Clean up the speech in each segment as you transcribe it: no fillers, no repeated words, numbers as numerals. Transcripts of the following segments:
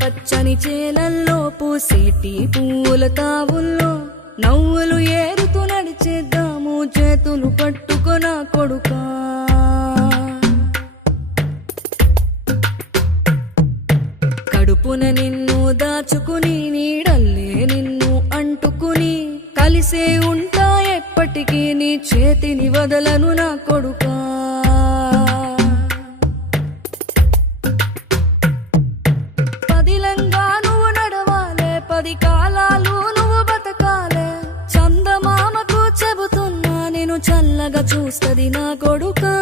పచ్చని చేలల్లో పూసేటి పూల తావుల్లో నవ్వులు ఏరుతూ నడిచేద్దాము చేతులు పట్టుకొన కొడుకా. కడుపున నిన్ను దాచుకుని నీడల్లే నిన్ను అంటుకుని కలిసే ఉంటా ఎప్పటికీ నీ చేతిని వదలను నా కొడుకా. పదిలంగా నువ్వు నడవాలే, 10 కాలాలు నువ్వు బతకాలే. చందమామకు చెబుతున్నా నేను చల్లగా చూస్తది నా కొడుకా.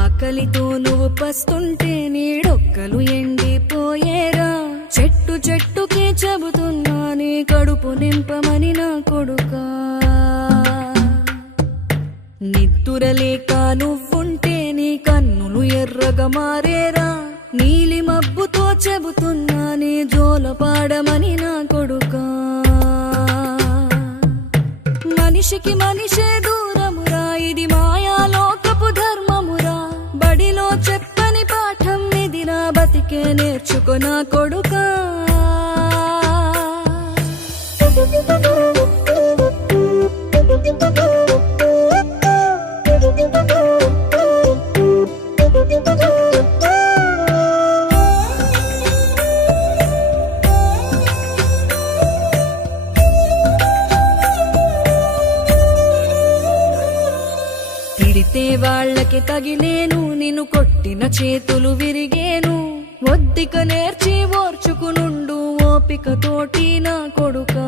ఆకలితో నువ్వు పస్తుంటే నీడొక్కలు ఎండిపోయేరా. చెట్టు చెట్టుకే చెబుతున్నా నీ కడుపు నింపమని నా కొడుకా. నిద్దురలేక నువ్వుంటే నీ కన్నులు ఎర్రగా మారేరా. నీలి మబ్బుతో చెబుతున్నా నీ జోల పాడమని నా కొడుకా. మనిషికి మనిషే దూరమురా, ఇది మాయాలోకపు ధర్మమురా. బడిలో చెప్పని పాఠం ఇది, నా బతికే నేర్చుకో నా కొడుకా. తిడితే వాళ్ళకి తగిలేను, నిన్ను కొట్టిన చేతులు విరిగేను. ఒద్దిక నేర్చి ఓర్చుకునుండు ఓపిక తోటి నా కొడుకా.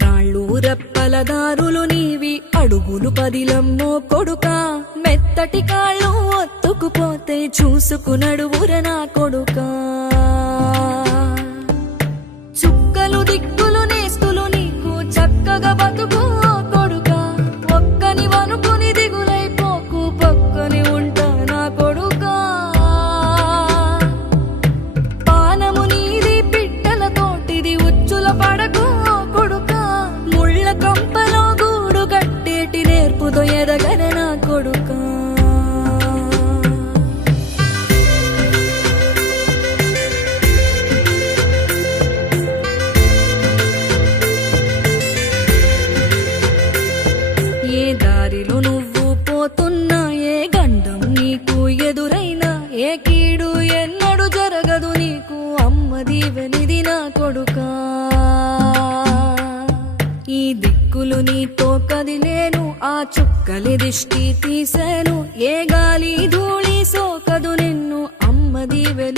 రాళ్ళు రెప్పల దారులు నీవి, అడుగులు 10 లమ్మో కొడుకా. మెత్తటి కాళ్ళు ఒత్తుకుపోతే చూసుకునడువుర నా కొడుకా. చుక్కలు దిక్కులు నేస్తులు నీకు చక్కగా బతుకు కొడుకా. ఒక్కని వనుకుని దిగులైపోకు, పక్కని ఉంటా నా కొడుకా. పానము నీది పిట్టల తోటిది, ఉచ్చుల పడకు కొడుకా. ముళ్ళ కంపలో గూడు కట్టేటి నేర్పుతో ఎదగన నా కొడుకా. ఏ దారిలో నువ్వు పోతున్నా, ఏ గండం నీకు ఎదురైనా, ఏ కీడు ఎన్నడు జరగదు నీకు అమ్మ దీవెనిది నా కొడుకా. ఈ దిక్కులు నీతో కదిలేను, ఆ చుక్కలి దిష్టి తీసేను. ఏ గాలి ధూళి సోకదు నిన్ను అమ్మ దీవెని